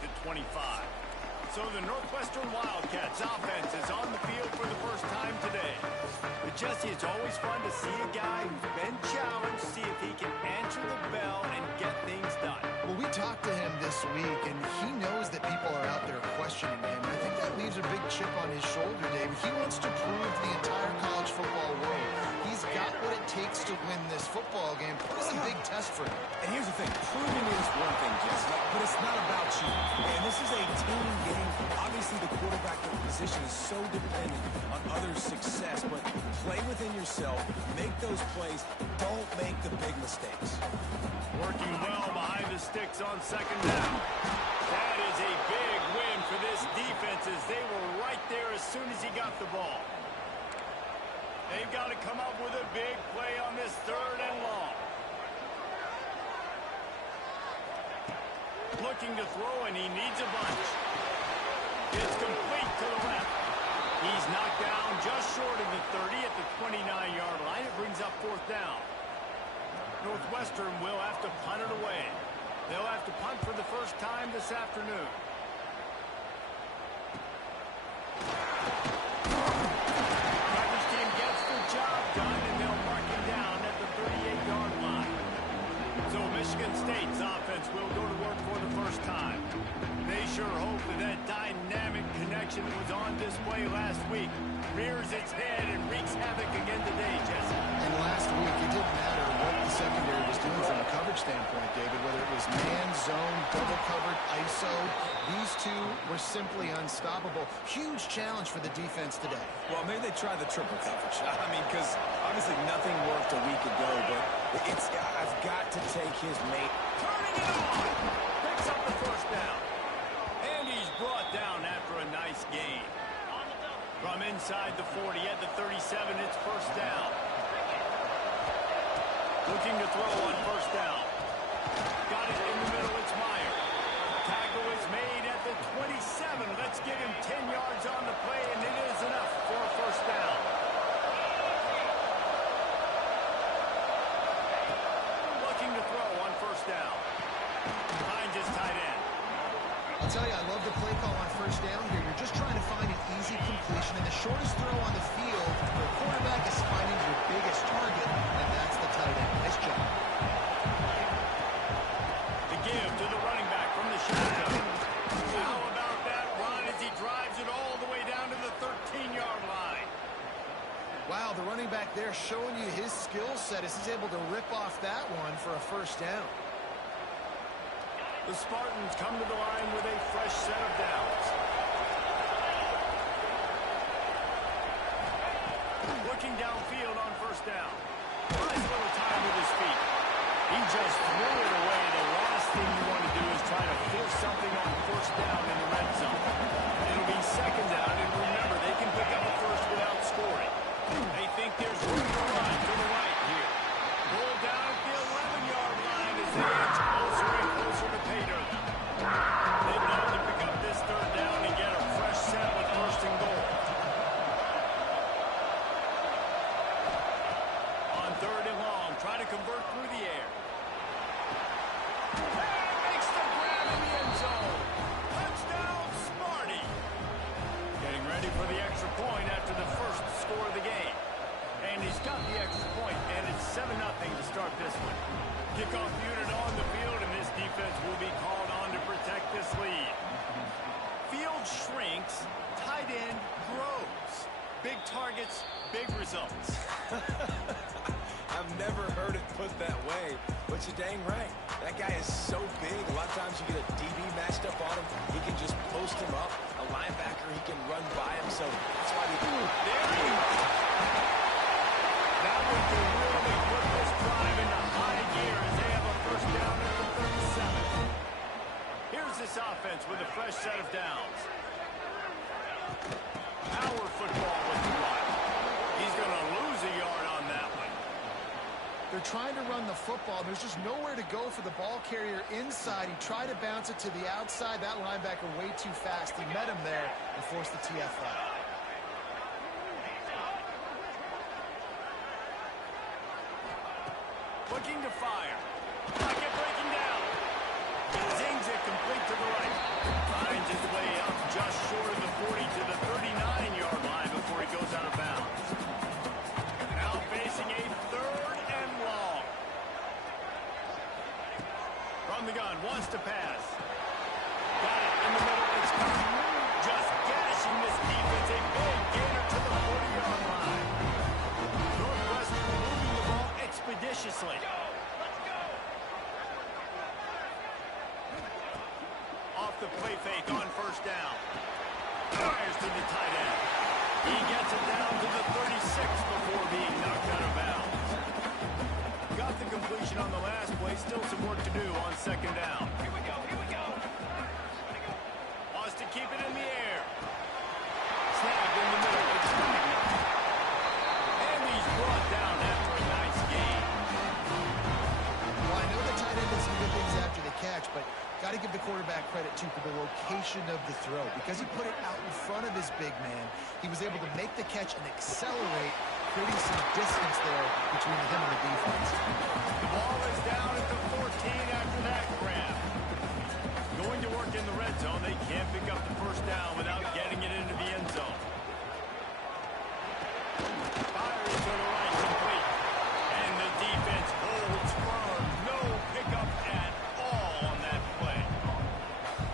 at the 25. So the Northwestern Wildcats offense is on the field for the first time today. But Jesse, it's always fun to see a guy who's been challenged, see if he can answer the bell and get things done. Well, we talked to him this week, and he knows that people are out there questioning him. I think that leaves a big chip on his shoulder, David. He wants to prove to the entire college football world he's got what it takes to win this football game. This is a big test for him. And here's the thing. Proving is one thing, Jesse, but it's not about you. And this is a team game. Obviously, the quarterback position is so dependent on others' success, but play within yourself, make those plays, don't make the big mistakes. Working well behind the sticks on second down. That is a big win for this defense as they were right there as soon as he got the ball. They've got to come up with a big play on this third and long. Looking to throw, and he needs a bunch. It's complete to the left. He's knocked down just short of the 30 at the 29-yard line. It brings up fourth down. Northwestern will have to punt it away. They'll have to punt for the first time this afternoon. Coverage team gets the job done, and they'll mark him down at the 38-yard line. So Michigan State's offense will go to work for the first time. They sure hope that dynamic connection that was on display last week rears its head and wreaks havoc again today, Jesse. And last week, it didn't matter what the secondary was doing from a coverage standpoint, David, whether it was man, zone, double covered, ISO. These two were simply unstoppable. Huge challenge for the defense today. Well, maybe they tried the triple coverage. I mean, because obviously nothing worked a week ago, but I've got to take his mate. Turning it on! Picks up the first down. And he's brought down after a nice gain. From inside the 40 at the 37, it's first down. Looking to throw on first down. Got it in the middle, it's Meyer. Tackle is made at the 27. Let's give him 10 yards on the play, and it is enough for a first down. Looking to throw on first down. Finds his tight end. I'll tell you, I love the play call on first down here. You're just trying to find an easy completion, and the shortest throw on the field for a quarterback is finding your biggest target, and that's the tight end. Nice job. The give to the running back from the shotgun. How about that run as he drives it all the way down to the 13-yard line? Wow, the running back there showing you his skill set as he's able to rip off that one for a first down. The Spartans come to the line with a fresh set of downs. Looking downfield on first down. Nice little time with his feet. He just threw it away. The last thing you want to do is try to force something on first down in the red zone. It'll be second down, and remember, they can pick up a first without scoring. They think there's room to run to the right here. Pull down at the 11-yard line as they edge closer and closer to pay dirt. They've got to pick up this third down and get a fresh set with first and goal. On third and long, try to convert through the air. Makes the grab in the end zone. Touchdown, Smarty. Getting ready for the extra point after the first score of the game. And he's got the extra point, and it's 7-0 to start this one. Kickoff unit on the field, and this defense will be called on to protect this lead. Field shrinks, tight end grows. Big targets, big results. I've never heard it put that way, but you're dang right. That guy is so big. A lot of times you get a DB matched up on him. He can just post him up. A linebacker, he can run by him. So that's why There he is. That one can really put this drive into high gear as they have a first down at the 37. Here's this offense with a fresh set of downs. Power football with the run. He's going to lose a yard on that one. They're trying to run the football. There's just nowhere to go for the ball carrier inside. He tried to bounce it to the outside. That linebacker way too fast. He met him there and forced the TFL. Looking to fire. Pocket breaking down. Zings it complete to the right. to the tight end. He gets it down to the 36 before being knocked out of bounds. Got the completion on the last play. Still some work to do on second down. Here we go. Wants to keep it in the air. Snagged in the middle. It's Wagner. And he's brought down after a nice gain. Well, I know the tight end did some good things after the catch, but got to give the quarterback credit, too, for the location of the throw. Because he put it out in front of his big man, he was able to make the catch and accelerate, creating some distance there between him and the defense. The ball is down at the 14 after that grab. Going to work in the red zone. They can't pick up the first down without getting it into the end zone. Fires to the right, complete. And the defense holds firm. No pickup at all on that play.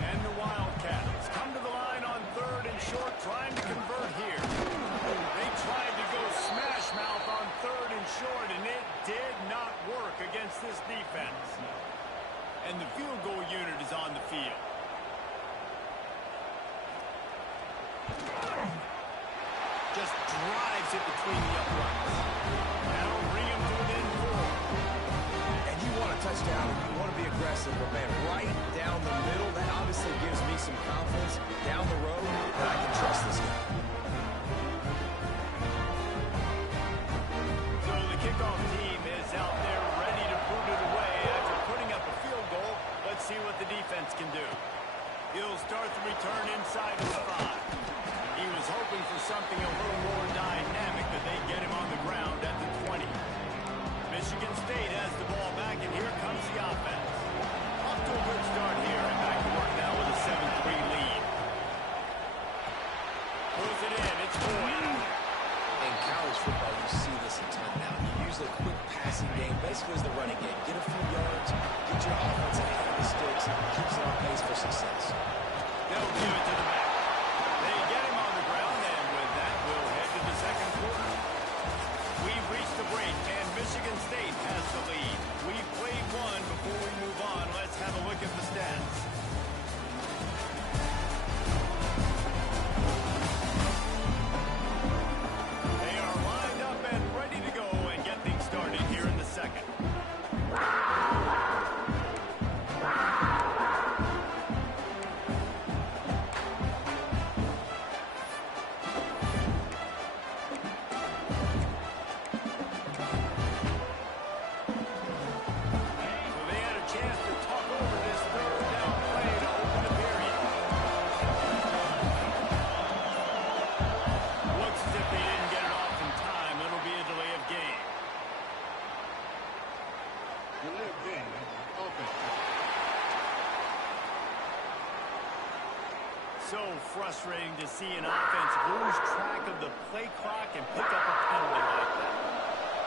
And the Wildcats come to the line on third and short, trying to convert here. They tried to go smash mouth on third and short, and it did not work against this defense. And the field goal unit is on the field. Just drives it between the uprights. That'll bring him to an end four. And you want a touchdown, and you want to be aggressive, but man, right down the middle, that obviously gives me some confidence down the road that I can trust this guy. So the kickoff team is out there ready to put it away after putting up a field goal. Let's see what the defense can do. He'll start the return inside of the 5. He was hoping for something a little more dynamic, but they get him on the ground at the 20. Michigan State has the ball back, and here comes the offense. Off to a good start here, and back to work now with a 7-3 lead. Pulls it in, it's Boyd. In college football, you see this a ton now. You use a quick passing game, basically as the running game. Get a few yards, get your offense ahead of the sticks, keeps it on pace for success. They'll give it to the back. They get him on the ground, and with that, we'll head to the second quarter. We've reached the break, and Michigan State has the lead. We've played one. Before we move on, let's have a look at the stats. They are lined up and ready to go and get things started here in the second. So frustrating to see an offense lose track of the play clock and pick up a penalty like that.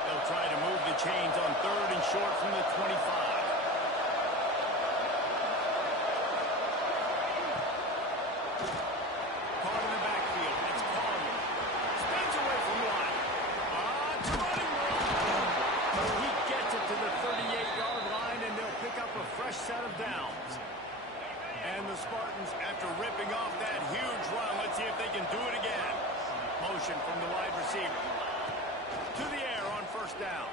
They'll try to move the chains on third and short from the 25. Caught in the backfield. It's Collier. Spins away from one. To running room. He gets it to the 38-yard line, and they'll pick up a fresh set of downs. And the Spartans, after ripping off that huge run, let's see if they can do it again. Motion from the wide receiver. To the air on first down.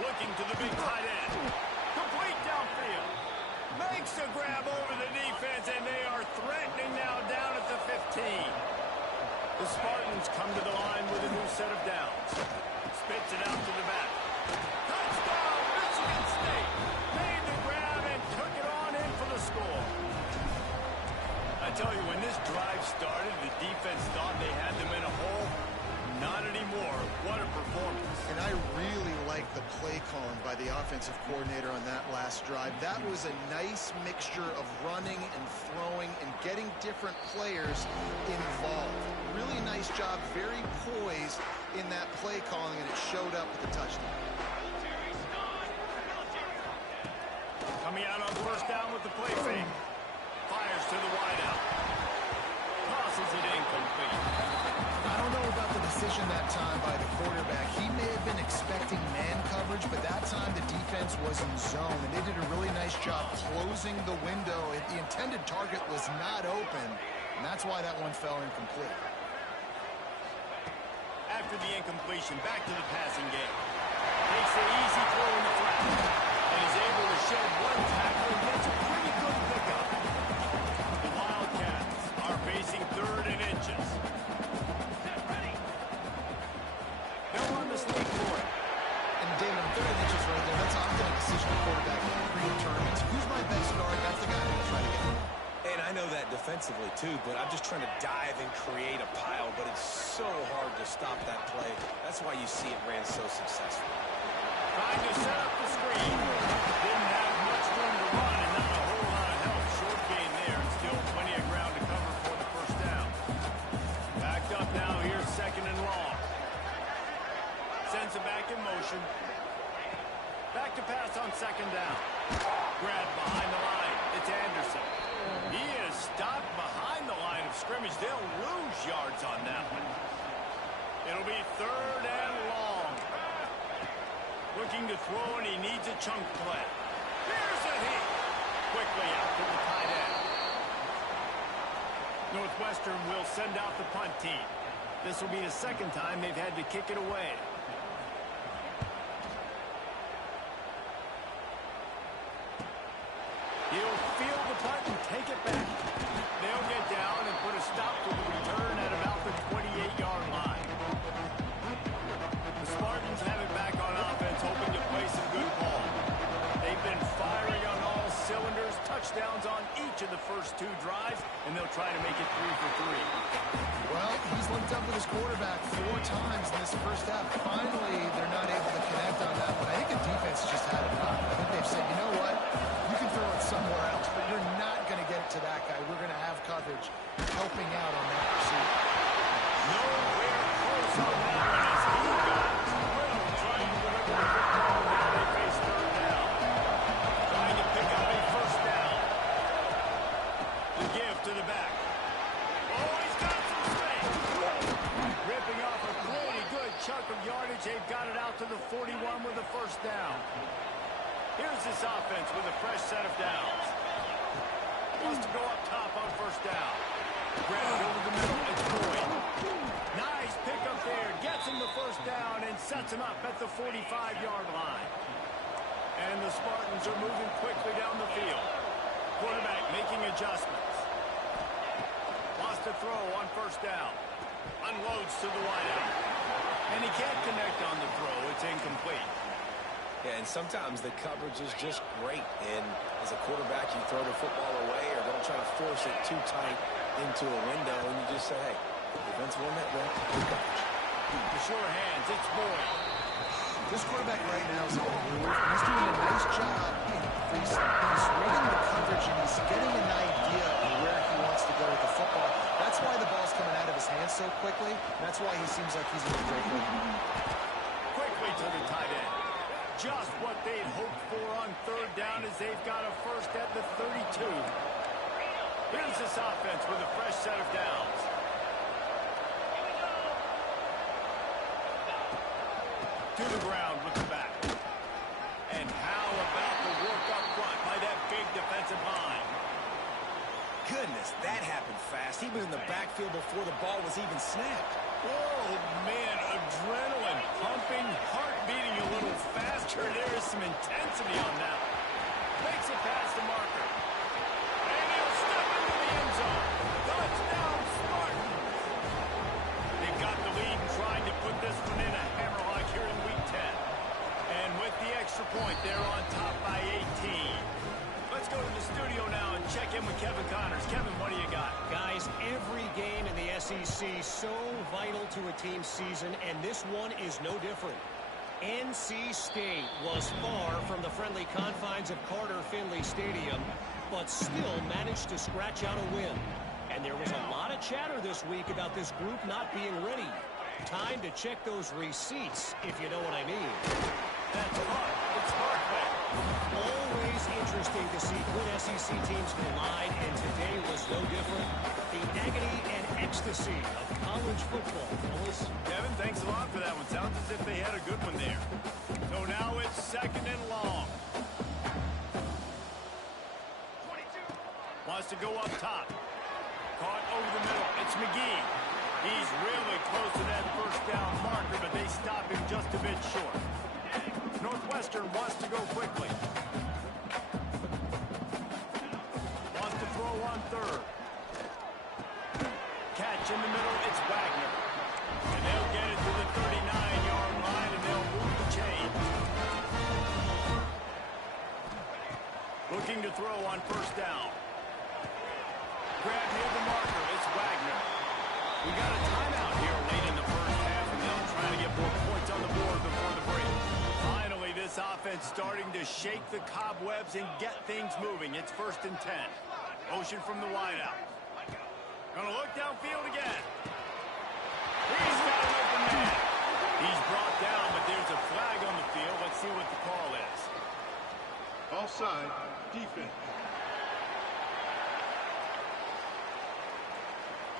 Looking to the big tight end. Complete downfield. Makes a grab over the defense, and they are threatening now down at the 15. The Spartans come to the line with a new set of downs. Spits it out to the back. Touchdown, Michigan State. Made the grab and took it on in for the score. I tell you, when this drive started, the defense thought they had them in a hole. Not anymore. What a performance. And I really like the play calling by the offensive coordinator on that last drive. That was a nice mixture of running and throwing and getting different players involved. Really nice job, very poised in that play calling, and it showed up with the touchdown. Coming out on first down with the play fake. Fires to the wideout. Tosses it incomplete. I don't know about the decision that time by the quarterback. He may have been expecting man coverage, but that time the defense was in zone, and they did a really nice job closing the window. The intended target was not open, and that's why that one fell incomplete. after the incompletion. Back to the passing game. Takes the easy throw in the flat. And is able to shed one tackle and gets a pretty good pickup. The Wildcats are facing 3rd and inches. They'll run the sneak for it. And David, on 3rd and inches right there, that's often a decision a quarterback pre-determines. Who's my best guard? That's the guy I'm going to try to get. And I know that defensively, too, but I'm just trying to dive and create a pile, but it's so hard to stop that play. That's why you see it ran so successful. Trying to set up the screen. Didn't have much room to run and not a whole lot of help. Short gain there and still plenty of ground to cover for the first down. Backed up now. Here's 2nd and long. Sends it back in motion. Back to pass on 2nd down. Grab behind the line. It's Anderson. He is stopped behind the line of scrimmage. They'll lose yards on that one. It'll be 3rd and long. Looking to throw, and he needs a chunk play. Here's a hit. Quickly out to the tight end. Northwestern will send out the punt team. This will be the 2nd time they've had to kick it away. He'll field the punt and take it back. They'll get down and put a stop to the return at about the 28-yard line. The Spartans have it back on offense, hoping to play some good ball. They've been firing on all cylinders, touchdowns on each of the first 2 drives, and they'll try to make it 3 for 3. Well, he's linked up with his quarterback 4 times in this first half. Finally, they're not able to connect on that one. I think the defense just had enough. I think they've said, you know what? You can throw it somewhere else, but you're not going to get it to that guy. We're going to have coverage helping out on that pursuit. Nowhere close on that one as he got drilled trying to deliver the football. Now they face 3rd down. Trying to pick up a 1st down. The give to the back. Oh, he's got some space. Ripping off a pretty good chunk of yardage. They've got it out to the 41 with a 1st down. Here's this offense with a fresh set of downs. Wants to go up top on 1st down. Grabbed over the middle. It's Boyd. Nice pickup there. Gets him the 1st down and sets him up at the 45-yard line. And the Spartans are moving quickly down the field. Quarterback making adjustments. Wants to throw on 1st down. Unloads to the wideout. And he can't connect on the throw. It's incomplete. Yeah, and sometimes the coverage is just great. And as a quarterback, you throw the football away or don't try to force it too tight into a window, and you just say, hey, defense won that one. Good coverage. The sure hands, it's Boyd. This quarterback right now is on the move. He's doing a nice job. He's reading the coverage, and he's getting an idea of where he wants to go with the football. That's why the ball's coming out of his hands so quickly. That's why he seems like he's in a great mood. Quickly to the tight end. Just what they'd hoped for on 3rd down as they've got a 1st at the 32. Here's this offense with a fresh set of downs. To the ground with the back. And how about the work up front by that big defensive line? Goodness, that happened fast. He was in the backfield before the ball was even snapped. Oh, man, adrenaline pumping, heart beating a little faster. There is some intensity on that. Makes it past the marker. And he'll step into the end zone. Touchdown, Spartans. They've got the lead and trying to put this one in a hammerlock here in Week 10. And with the extra point, they're on top by 18. Let's go to the studio now and check in with Kevin Connors. Kevin, what do you got? Guys, every game in the SEC so vital to a team's season, and this one is no different. NC State was far from the friendly confines of Carter Finley Stadium, but still managed to scratch out a win. And there was a lot of chatter this week about this group not being ready. Time to check those receipts, if you know what I mean. That's hard. It's hard, man. Always interesting to see good SEC teams collide, and today was no different. The agony and ecstasy of college football, fellas. Kevin, thanks a lot for that one. Sounds as if they had a good one there. So now it's 2nd and long. 22. Wants to go up top. Caught over the middle. It's McGee. He's really close to that 1st down marker, but they stop him just a bit short. Northwestern wants to go quickly. Wants to throw on third. Catch in the middle, it's Wagner. And they'll get it to the 39-yard line, and they'll move the chains. Looking to throw on first down. Grab near the marker, it's Wagner. We got a timeout here late in the first half, and they'll try to get more points on the board before the break. Finally, this offense starting to shake the cobwebs and get things moving. It's 1st and 10. Motion from the wideout. Gonna look downfield again. He's got an open man. He's brought down, but there's a flag on the field. Let's see what the call is. Offside, defense.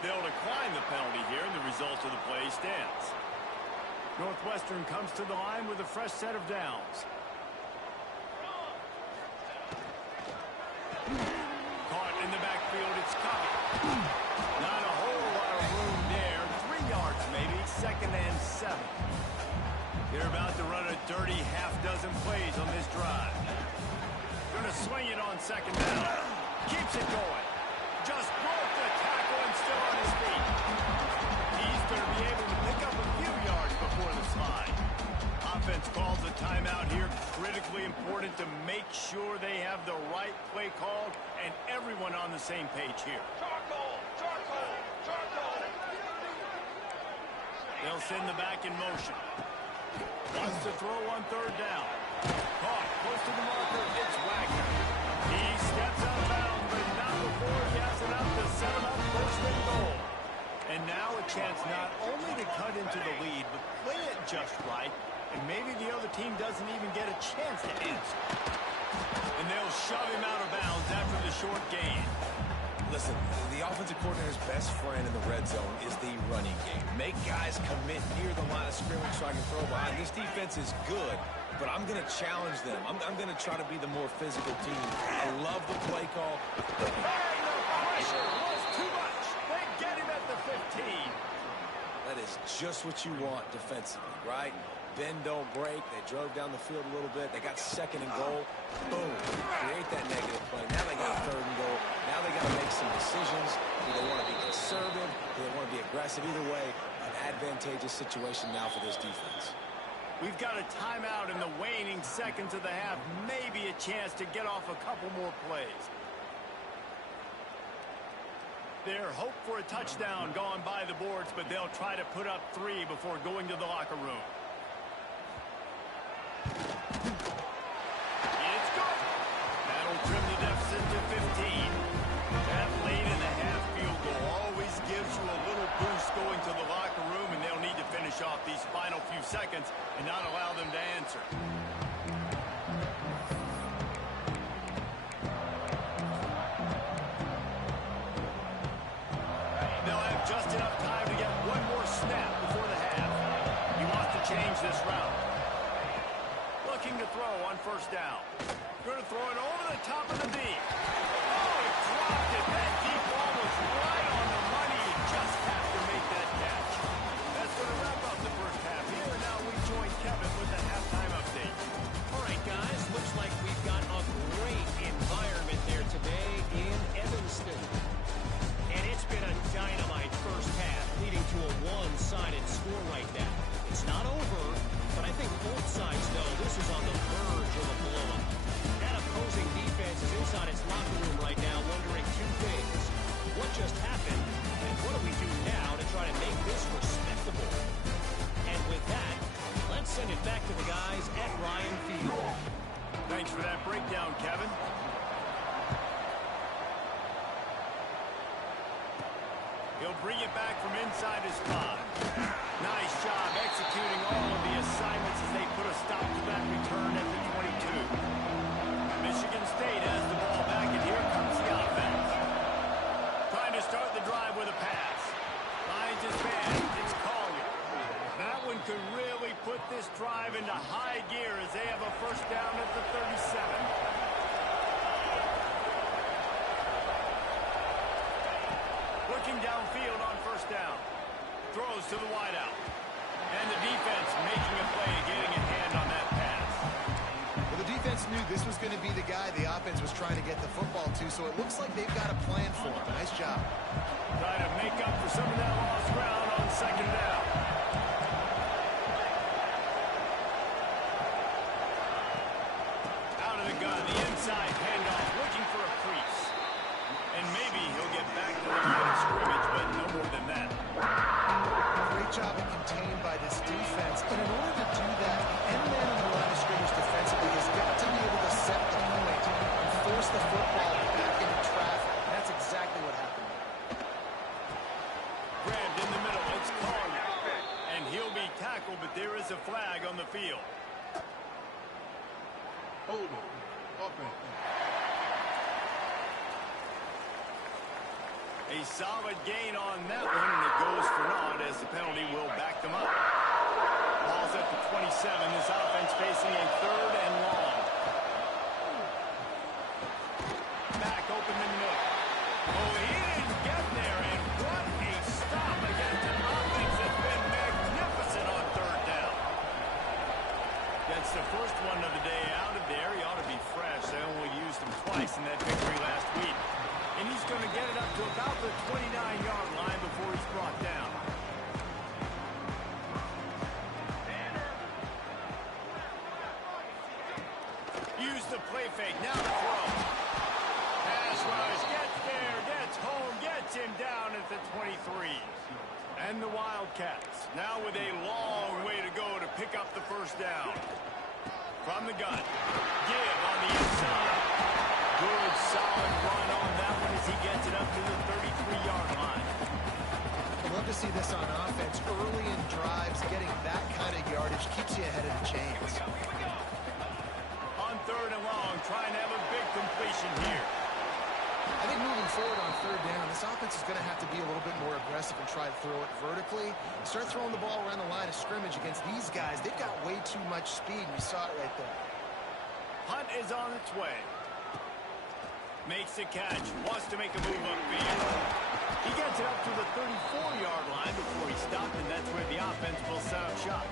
They'll decline the penalty here, and the result of the play stands. Northwestern comes to the line with a fresh set of downs. Caught in the backfield, it's Covey. Not a whole lot of room there. 3 yards maybe, 2nd and 7. They're about to run a dirty half-dozen plays on this drive. Gonna swing it on 2nd down. Keeps it going. Just broke the tackle and still on his feet. He's going to be able to pick up a few yards before the slide. Offense calls a timeout here. Critically important to make sure they have the right play called and everyone on the same page here. They'll send the back in motion. Wants to throw on 3rd down. Caught close to the marker. It's Wagner. He steps out of bounds, but not before he has enough to set him up 1st and goal. And now a chance not only to cut into the lead, but play it just right, and maybe the other team doesn't even get a chance to answer. And they'll shove him out of bounds after the short gain. Listen, the offensive coordinator's best friend in the red zone is the running game. Make guys commit near the line of scrimmage so I can throw behind. This defense is good, but I'm going to challenge them. I'm going to try to be the more physical team. I love the play call. The pressure was too much. They get him at the 15. That is just what you want defensively, right? Bend, don't break. They drove down the field a little bit. They got 2nd and goal. Boom. Create that negative play. Now they got 3rd and goal. Now they got to make some decisions. Do they want to be conservative? Do they want to be aggressive? Either way, an advantageous situation now for this defense. We've got a timeout in the waning seconds of the half. Maybe a chance to get off a couple more plays. Their hope for a touchdown gone by the boards, but they'll try to put up 3 before going to the locker room. It's good. That'll trim the deficit to 15. That late in the half field goal always gives you a little boost going to the locker room, and they'll need to finish off these final few seconds and not allow them to answer. They'll have just enough time to get one more snap before the half. He wants to change this route. Looking to throw on 1st down. Going to throw it over the top of the deep. Oh, he dropped it. That deep ball was right on the money. You just have to make that catch. That's going to wrap up the first half here. Now we join Kevin with the halftime update. All right, guys, looks like we've got a great environment there today in Evanston. And it's been a dynamite first half, leading to a one-sided score right now. It's not over, but I think both sides know this is on the verge of a blowout. That opposing defense is inside its locker room right now wondering 2 things. What just happened, and what do we do now to try to make this respectable? And with that, let's send it back to the guys at Ryan Field. Thanks for that breakdown, Kevin. He'll bring it back from inside his 5. Nice job executing all of the assignments as they put a stop to that return at the 22. Michigan State has the ball back, and here comes the offense. Trying to start the drive with a pass. Finds his man. It's Collier. That one could really put this drive into high gear as they have a 1st down at the 37. Looking downfield on 1st down. Throws to the wideout. And the defense making a play, getting a hand on that pass. Well, the defense knew this was going to be the guy the offense was trying to get the football to, so it looks like they've got a plan for him. Nice job. Trying to make up for some of that lost ground on second down. Out of the gun, the inside handoff, looking for a crease. And maybe he'll get back to the line of scrimmage, but no more than that. Great job of contained by this defense. And in order to do that, the end man on the line of scrimmage defensively has got to be able to set the point and force the football back into traffic. And that's exactly what happened. Grabbed in the middle, it's Collier. And he'll be tackled, but there is a flag on the field. Holding. Offense. A solid gain on that one, and it goes for naught as the penalty will back them up. Ball's at the 27. This offense facing a third and long. Back open in the middle. Oh, he didn't get there, and what a stop against an offense that's been magnificent on third down. That's the first one of the day out of there. He ought to be fresh. They only used him twice in that victory last week. And he's going to get it up to about the 29-yard line before he's brought down. Use the play fake. Now the throw. Pass rush. Gets there. Gets home. Gets him down at the 23. And the Wildcats now with a long way to go to pick up the first down. From the gun. Give on the inside. Good, solid run on that one as he gets it up to the 33-yard line. I'd love to see this on offense. Early in drives, getting that kind of yardage keeps you ahead of the chains. On third and long, trying to have a big completion here. I think moving forward on third down, this offense is going to have to be a little bit more aggressive and try to throw it vertically. Start throwing the ball around the line of scrimmage against these guys. They've got way too much speed. We saw it right there. Hunt is on its way. Makes the catch. Wants to make a move upfield. He gets it up to the 34-yard line before he stopped, and that's where the offense will set up shop.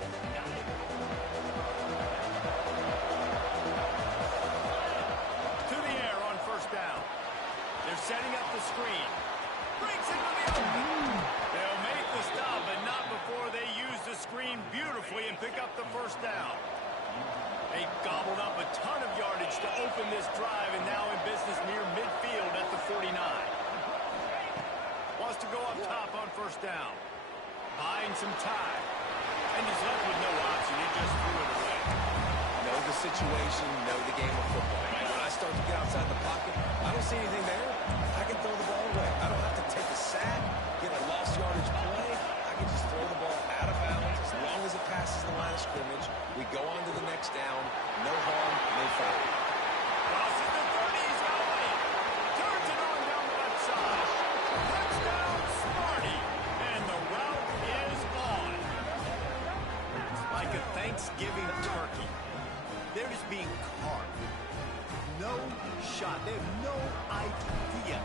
To the air on first down. They're setting up the screen. Breaks into the open. They'll make the stop, but not before they use the screen beautifully and pick up the first down. They gobbled up a ton of yardage to open this drive, and now in business near midfield at the 49. Wants to go up top on first down. Buying some time. And he's left with no option. He just threw it away. Know the situation, know the game of football. And when I start to get outside the pocket, I don't see anything there. I can throw the ball away. I don't have to take a sack, get a lost yardage play. I can just throw the ball out of bounds as long as it passes the line of scrimmage. We go on to the next down. No harm, no foul. Crosses the 30. He's got away. Turns it on down the left side. Touchdown, Smarty. And the route is on. It's like a Thanksgiving turkey. They're just being carved. No shot. They have no idea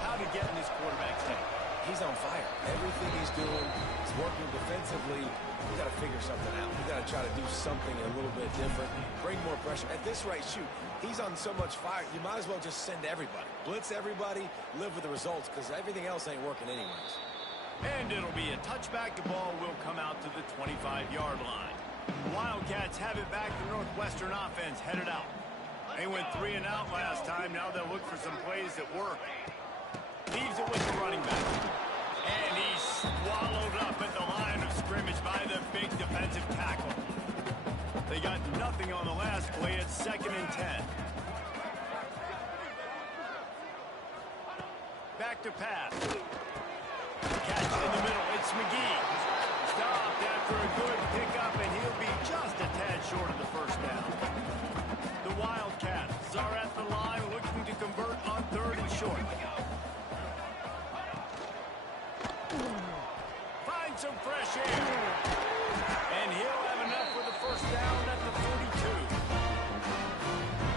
how to get in this quarterback's head. He's on fire. Everything he's doing is working defensively. We got to figure something out. We got to try to do something a little bit different. Bring more pressure. At this rate, shoot, he's on so much fire, you might as well just send everybody. Blitz everybody, live with the results, because everything else ain't working anyways. And it'll be a touchback. The ball will come out to the 25-yard line. Wildcats have it back. The Northwestern offense headed out. They went 3 and out last time. Now they'll look for some plays that work. Leaves it with the running back. And he's swallowed up at the line of scrimmage by the big defensive tackle. They got nothing on the last play. It's 2nd and 10. Back to pass. Catch in the middle. It's McGee. Stopped after a good pickup, and he'll be just a tad short of the first down. The Wildcats are at the line looking to convert on 3rd and short. Find some fresh air. And he'll have enough for the first down at the 42.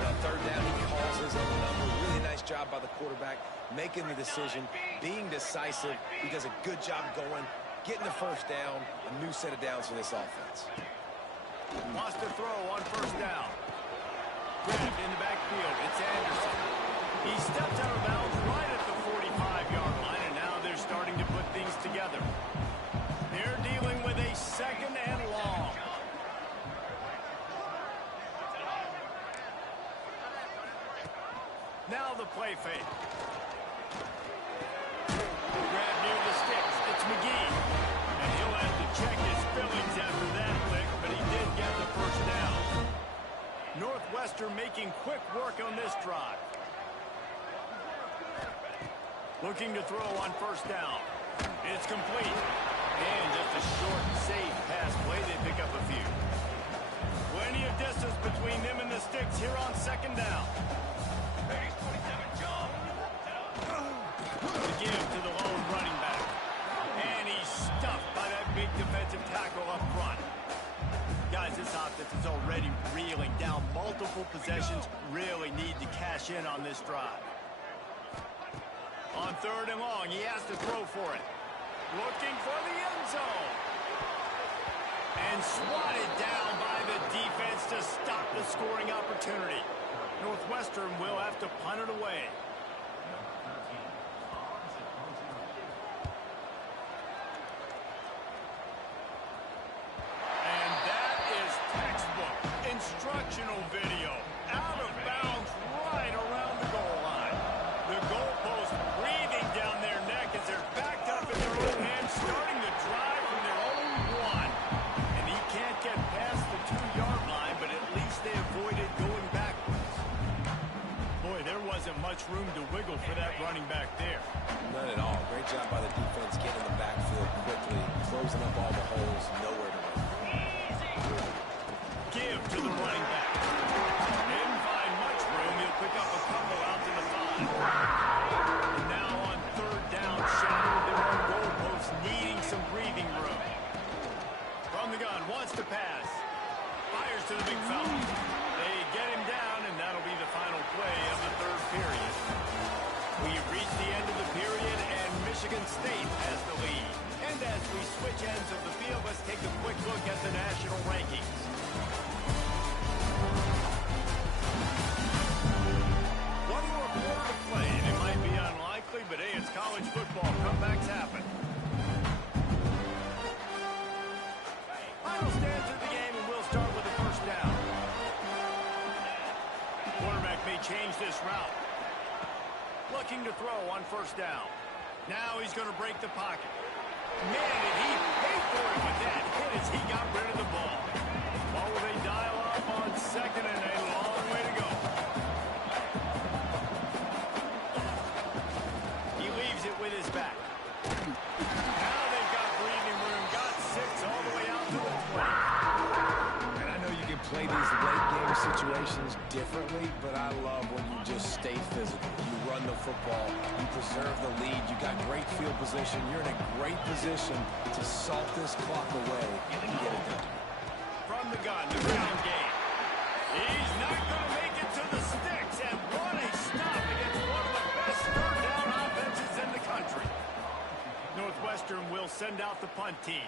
On 3rd down, he calls his own number. Really nice job by the quarterback, making the decision, being decisive. He does a good job going, getting the first down, a new set of downs for this offense. Wants to throw on first down. Grabbed in the backfield. It's Anderson. He steps out of bounds right at the 45-yard line, and now they're starting to put things together. They're dealing with a second and long. Now the play fake. Grab near the sticks. It's McGee. And he'll have to check his feelings after that lick, but he did get the first down. Northwestern making quick work on this drive. Looking to throw on first down. It's complete. And just a short, safe pass play. They pick up a few. Plenty of distance between them and the sticks here on second down. To give to the lone running back. And he's stuffed by that big defensive tackle up front. Guys, this offense is already reeling down multiple possessions. Really need to cash in on this drive. On third and long, he has to throw for it. Looking for the end zone. And swatted down by the defense to stop the scoring opportunity. Northwestern will have to punt it away. And that is textbook instructional video. Out of bounds right around the goal line. The goalpost breathing down their neck as they're backed up in their own hands, starting the drive from their own one. And he can't get past the 2-yard line, but at least they avoided going backwards. Boy, there wasn't much room to wiggle for that running back there. None at all. Great job by the defense getting in the backfield quickly, closing up all the holes, nowhere to run. Give to the running back. Didn't find much room. He'll pick up a couple out to the 5. And now on third down, shattered their own goalpost, needing some breathing room. From the gun, wants to pass. Fires to the big fella. They get him down, and that'll be the final play of the third period. We've reached the end of the period, and Michigan State has the lead. And as we switch ends of the field, let's take a quick look at the national rankings. One more quarter to play, and it might be unlikely, but hey, it's college football. Comebacks happen. Final stands of the game, and we'll start with the first down. Quarterback may change this route. Looking to throw on first down. Now he's going to break the pocket. Man, did he pay for it with that hit as he got rid of the ball. What will they dial up on second and a long way to go? He leaves it with his back. Now they've got breathing room. Got 6 all the way out to the 20. And I know you can play these late-game situations differently, but I love when you just stay physical. You run the football, you preserve the lead, you got great field position, you're in a great position to salt this clock away and get it done. From the gun, the ground game. He's not going to make it to the sticks, and what a stop against one of the best third down offenses in the country. Northwestern will send out the punt team.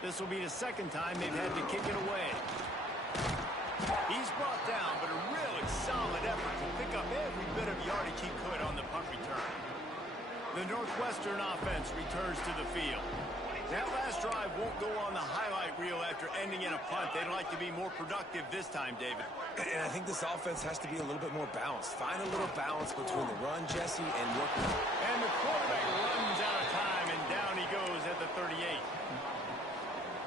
This will be the second time they've had to kick it away. He's brought down, but a really solid effort to pick up every bit of yardage he could on the punt return. The Northwestern offense returns to the field. That last drive won't go on the highlight reel after ending in a punt. They'd like to be more productive this time, David. And I think this offense has to be a little bit more balanced. Find a little balance between the run, Jesse, and working. And the quarterback runs out of time, and down he goes at the 38.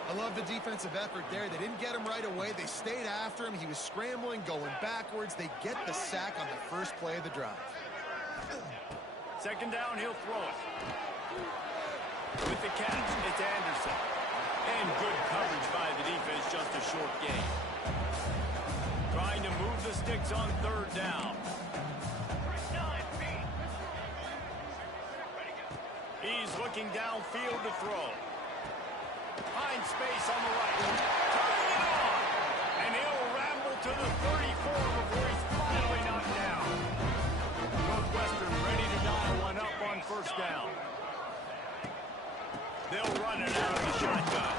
I love the defensive effort there. They didn't get him right away. They stayed after him. He was scrambling, going backwards. They get the sack on the first play of the drive. Second down, he'll throw it. With the catch, it's Anderson. And good coverage by the defense, just a short gain. Trying to move the sticks on third down. He's looking downfield to throw. Finds space on the right. Turning it on. And he'll ramble to the 34 before he's finally knocked down. Northwestern ready to dial one up on first down. They'll run it out of the shotgun.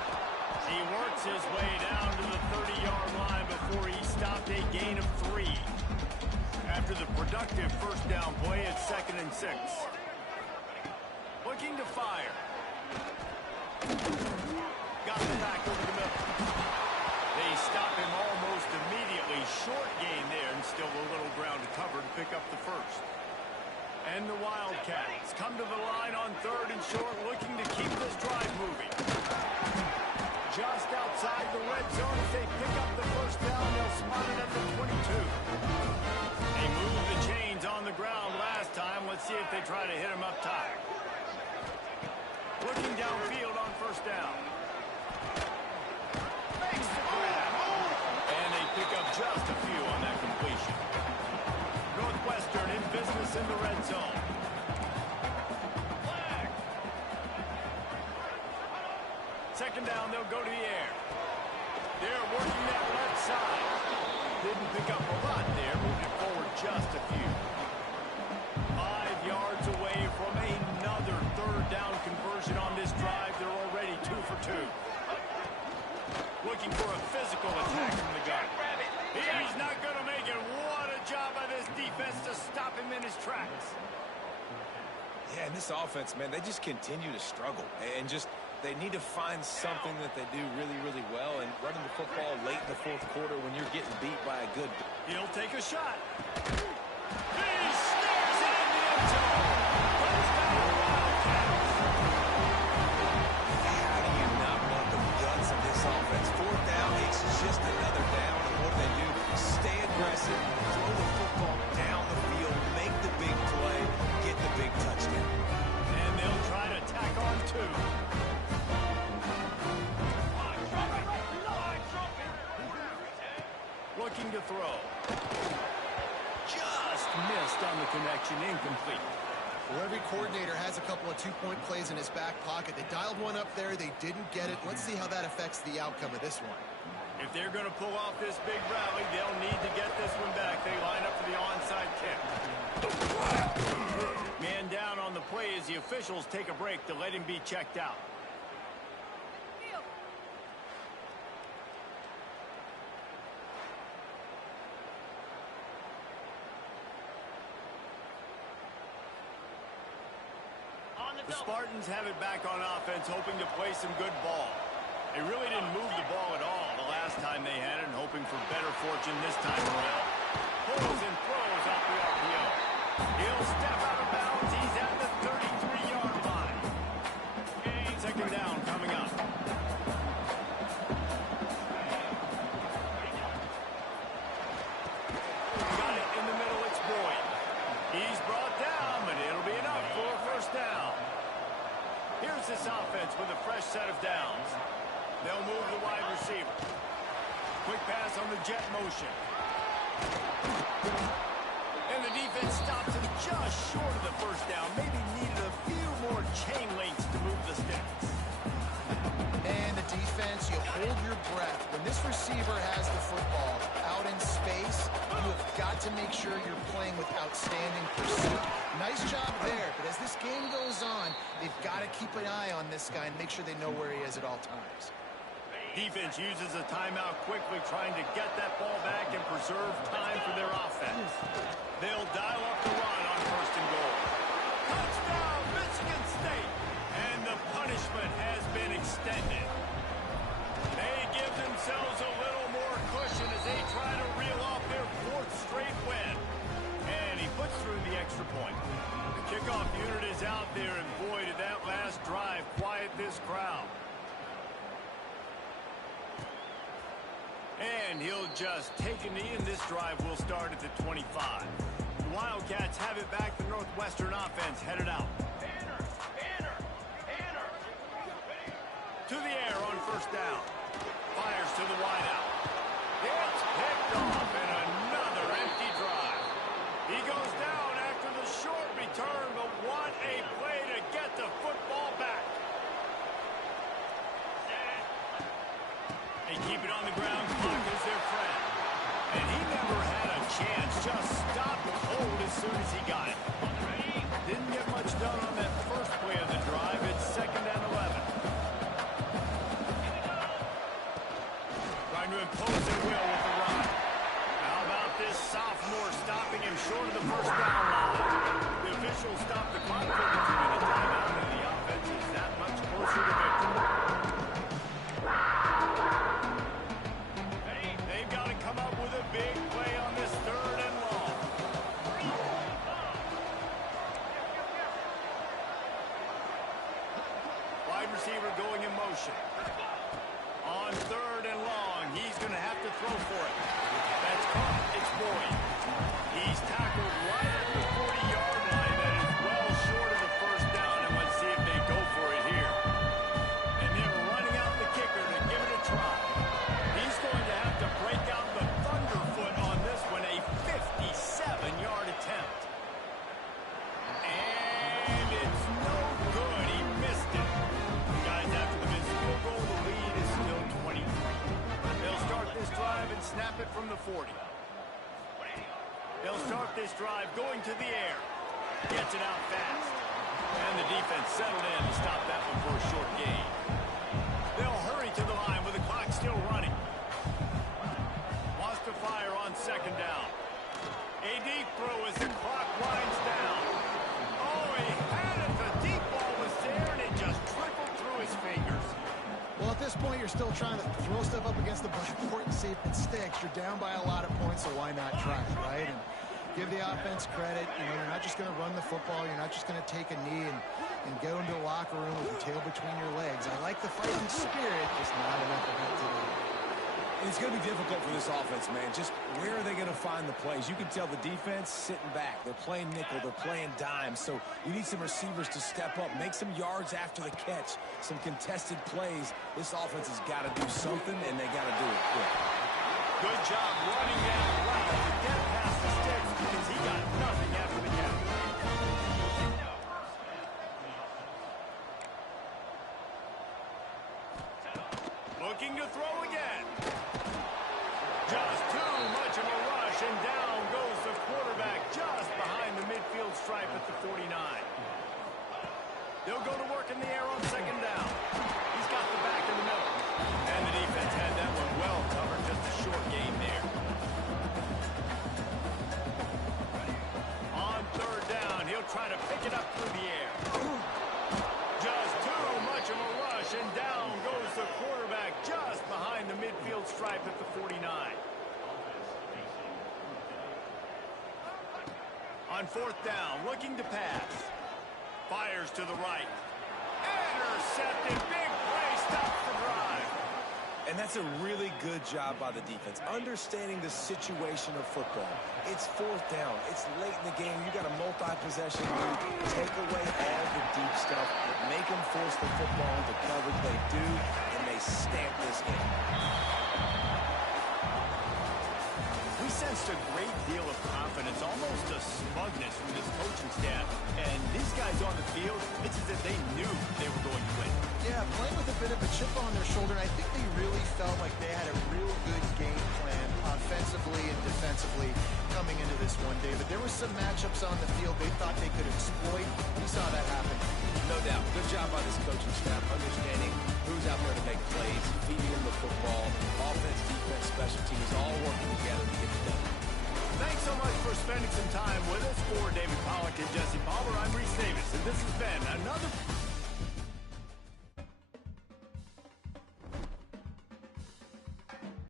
He works his way down to the 30-yard line before he stopped a gain of 3. After the productive first down play, it's 2nd and 6. Looking to fire. Got it back over the middle. They stop him almost immediately. Short gain there, and still a little ground to cover to pick up the first. And the Wildcats come to the line on 3rd and short, looking to keep this drive moving. Just outside the red zone, as they pick up the first down, they'll spot it at the 22. They moved the chains on the ground last time. Let's see if they try to hit him up top. Looking downfield on first down. Makes the grab. And they pick up just a few on that completion. Northwestern in business in the red zone. Flag. 2nd down, they'll go to the air. They're working that left side. Didn't pick up a lot there, moved it forward just a few. 5 yards away from another 3rd down conversion on this drive. They're already 2 for 2. Looking for a physical attack from the gun. He's not going to make it. What a job by this defense to stop him in his tracks. Yeah, and this offense, man, they just continue to struggle. And just, they need to find something that they do really, really well. And running the football late in the 4th quarter when you're getting beat by a good... He'll take a shot. He snares it in the end zone. Touchdown, Wildcats. How do you not want the guts of this offense? 4th down, it's just another down. And what do? Stay aggressive, throw the football down the field, make the big play, get the big touchdown. And they'll try to tack on 2. Looking to throw. Just missed on the connection, incomplete. Well, every coordinator has a couple of 2-point plays in his back pocket. They dialed one up there. They didn't get it. Let's see how that affects the outcome of this one. If they're going to pull off this big rally, they'll need to get this one back. They line up for the onside kick. Man down on the play as the officials take a break to let him be checked out. The Spartans have it back on offense, hoping to play some good ball. They really didn't move the ball at all the last time they had it, and hoping for better fortune this time around. Pulls and throws off the RPO. He'll step out of bounds. He's at the 33-yard line. 2nd down coming up. Got it in the middle. It's Boyd. He's brought down, but it'll be enough for a first down. Here's this offense with a fresh set of downs. They'll move the wide receiver. Quick pass on the jet motion. And the defense stops him just short of the first down. Maybe needed a few more chain links to move the sticks. And the defense, you hold your breath. When this receiver has the football out in space, you have got to make sure you're playing with outstanding pursuit. Nice job there, but as this game goes on, they've got to keep an eye on this guy and make sure they know where he is at all times. Defense uses a timeout quickly, trying to get that ball back and preserve time for their offense. They'll dial up the run on 1st and goal. Touchdown, Michigan State! And the punishment has been extended. They give themselves a little more cushion as they try to reel off their 4th straight win. And he puts through the extra point. The kickoff unit is out there, and boy, did that last drive quiet this crowd. And he'll just take a knee, and this drive will start at the 25. The Wildcats have it back. The Northwestern offense headed out. To the air on first down. Fires to the wideout. It's picked off in another empty drive. He goes down after the short return, but what a play to get the football back. They keep it on the ground. Clock is their friend. And he never had a chance. Just stopped cold as soon as he got it. Didn't get much done on that first play of the drive. It's 2nd and 11. wide receiver going in motion. On 3rd and long, he's going to have to throw for it. That's caught. It's Boyd. He's tackled right at the 40-yard line. That is well short of the first down. And let's see if they go for it here. And they're running out the kicker to give it a try. He's going to have to break out the thunderfoot on this one, a 57-yard attempt. And it's no good. He missed it. Guys, after the missed field goal, the lead is still 23. They'll start this drive and snap it from the 40. They'll start this drive going to the air. Gets it out fast. And the defense settled in to stop that one for a short gain. They'll hurry to the line with the clock still running. Wants to fire on 2nd down. A deep throw as the clock winds down. Oh, he had it. The deep ball was there, and it just trickled through his fingers. Well, at this point, you're still trying to throw stuff up against the blackboard and see if it sticks. You're down by a lot of points, so why not try it, right? And give the offense credit. You know, you're not just going to run the football. You're not just going to take a knee and go into the locker room with your tail between your legs. I like the fighting spirit, just not enough of that today. It's going to be difficult for this offense, man. Just where are they going to find the plays? You can tell the defense sitting back. They're playing nickel. They're playing dime. So you need some receivers to step up, make some yards after the catch, some contested plays. This offense has got to do something, and they got to do it quick. Good job running down route to get past the sticks because he got nothing after the catch. Looking to throw again. Just too much of a rush, and down goes the quarterback just behind the midfield stripe at the 49. They'll go to work in the air on 2nd down. He's got the back in the middle. And the defense had that one well covered, just a short gain there. On 3rd down, he'll try to pick it up through the air. Just too much of a rush, and down goes the quarterback just behind the midfield stripe at the 49. On 4th down, looking to pass. Fires to the right. Intercepted. Big play. Stops the drive. And that's a really good job by the defense, understanding the situation of football. It's 4th down. It's late in the game. You got a multi-possession lead. Take away all the deep stuff. Make them force the football into coverage. They do, and they stamp this game. We sensed a great deal of confidence, almost a smugness from this coaching staff. And these guys on the field, it's as if they knew they were going to win. Yeah, playing with a bit of a chip on their shoulder. I think they really felt like they had a real good game plan offensively and defensively coming into this one, David. There were some matchups on the field they thought they could exploit. We saw that happen. No doubt. Good job by this coaching staff, understanding who's out there to make plays, feeding them the football, offense, defense, special teams, all working together to get it done. Thanks so much for spending some time with us. For David Pollack and Jesse Palmer, I'm Reese Davis, and this has been another